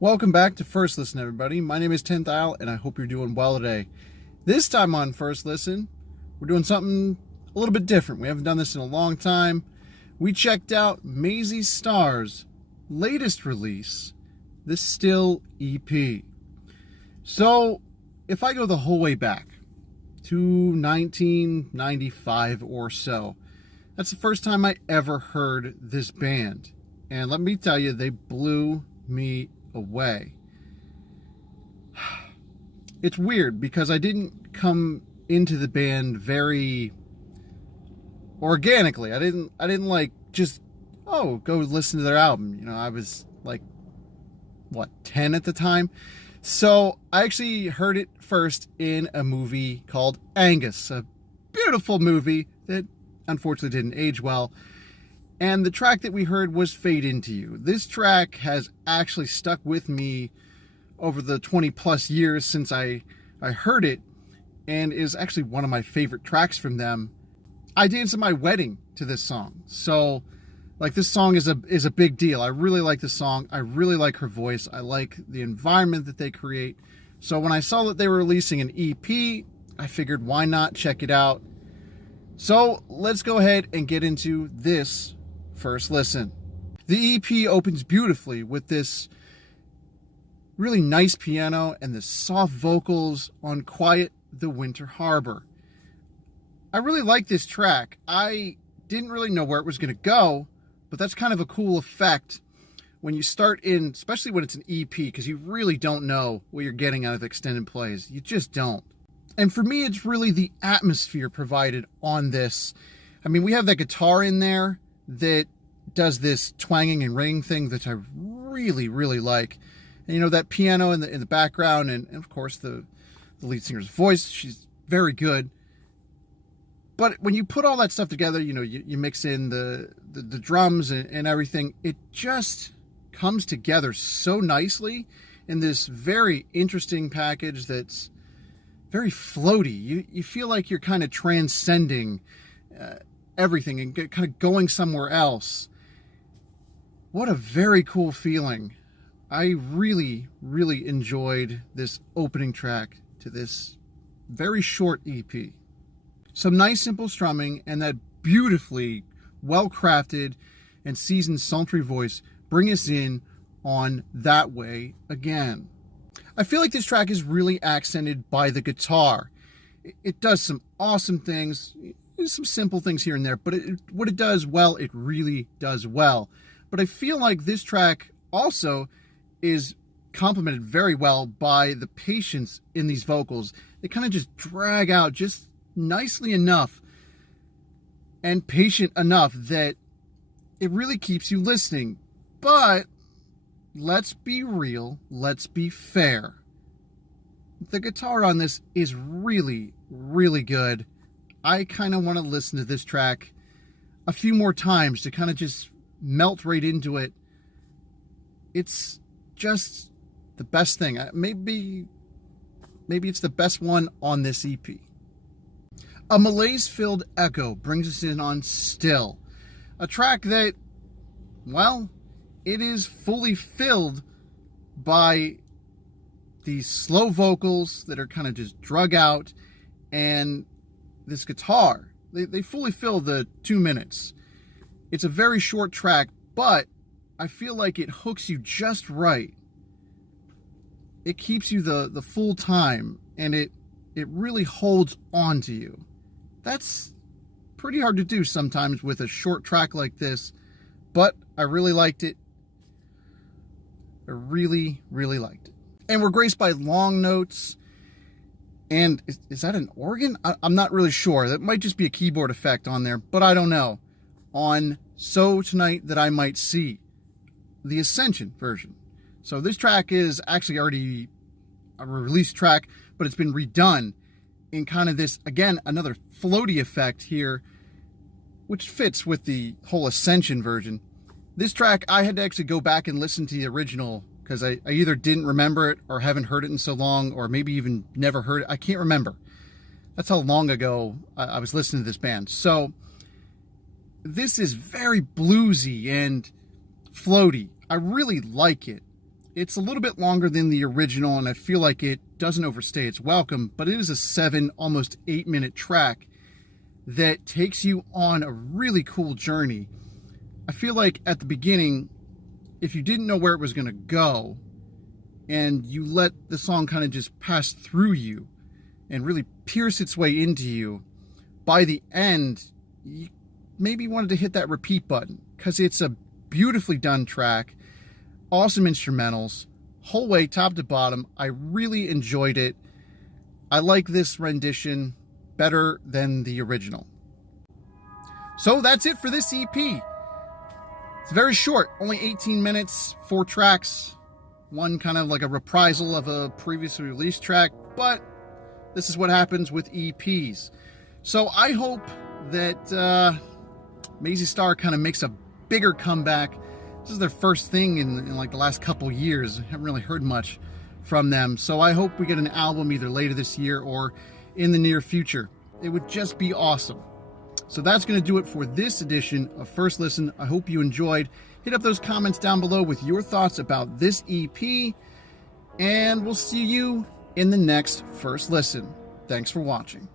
Welcome back to First Listen, everybody. My name is 10th Isle, and I hope you're doing well today. This time on First Listen, we're doing something a little bit different. We haven't done this in a long time. We checked out Mazzy Star's latest release, the Still EP. So, if I go the whole way back to 1995 or so, that's the first time I ever heard this band. And let me tell you, they blew me away. It's weird because I didn't come into the band very organically. I didn't like just go listen to their album. You know, I was like 10 at the time. So I actually heard it first in a movie called Angus, a beautiful movie that unfortunately didn't age well. And the track that we heard was Fade Into You. This track has actually stuck with me over the 20 plus years since I heard it, and is actually one of my favorite tracks from them. I danced at my wedding to this song. So, this song is a big deal. I really like this song. I really like her voice. I like the environment that they create. So when I saw that they were releasing an EP, I figured why not check it out. So let's go ahead and get into this First Listen. The EP opens beautifully with this really nice piano and the soft vocals on Quiet the Winter Harbor. I really like this track. I didn't really know where it was going to go, but that's kind of a cool effect when you start in, especially when it's an EP, because you really don't know what you're getting out of extended plays. You just don't. And for me, it's really the atmosphere provided on this. I mean, we have that guitar in there that does this twanging and ringing thing that I really, really like. And you know, that piano in the background, and of course the lead singer's voice, she's very good. But when you put all that stuff together, you know, you mix in the drums and everything, it just comes together so nicely in this very interesting package that's very floaty. You feel like you're kind of transcending everything and kind of going somewhere else. What a very cool feeling. I really, really enjoyed this opening track to this very short EP. Some nice simple strumming and that beautifully well-crafted and seasoned sultry voice bring us in on That Way Again. I feel like this track is really accented by the guitar. It does some awesome things, some simple things here and there, but what it does well, it really does well. But I feel like this track also is complemented very well by the patience in these vocals. They kind of just drag out just nicely enough and patient enough that it really keeps you listening. But let's be real, let's be fair. The guitar on this is really, really good. I kind of want to listen to this track a few more times to kind of just melt right into it. It's just the best thing. Maybe it's the best one on this EP. A malaise-filled echo brings us in on Still, a track that, well, it is fully filled by these slow vocals that are kind of just drug out, and this guitar. They fully fill the 2 minutes. It's a very short track, but I feel like it hooks you just right. It keeps you the full time, and it really holds on to you. That's pretty hard to do sometimes with a short track like this, but I really liked it. I really, really liked it. And we're graced by long notes. And is that an organ? I'm not really sure. That might just be a keyboard effect on there, but I don't know. On So Tonight That I Might See, the Ascension version. So this track is actually already a released track, but it's been redone in kind of this, again, another floaty effect here, which fits with the whole Ascension version. This track, I had to actually go back and listen to the original because I either didn't remember it or haven't heard it in so long, or maybe even never heard it. I can't remember. That's how long ago I was listening to this band. So this is very bluesy and floaty. I really like it. It's a little bit longer than the original, and I feel like it doesn't overstay its welcome, but it is a 7, almost 8-minute track that takes you on a really cool journey. I feel like at the beginning, if you didn't know where it was going to go, and you let the song kind of just pass through you and really pierce its way into you, by the end, you maybe wanted to hit that repeat button, because it's a beautifully done track, awesome instrumentals, whole way top to bottom. I really enjoyed it. I like this rendition better than the original. So that's it for this EP. It's very short, only 18 minutes, 4 tracks, one kind of like a reprisal of a previously released track, but this is what happens with EPs. So I hope that Mazzy Star kind of makes a bigger comeback. This is their first thing in like the last couple years. I haven't really heard much from them. So I hope we get an album either later this year or in the near future. It would just be awesome. So that's going to do it for this edition of First Listen. I hope you enjoyed. Hit up those comments down below with your thoughts about this EP. And we'll see you in the next First Listen. Thanks for watching.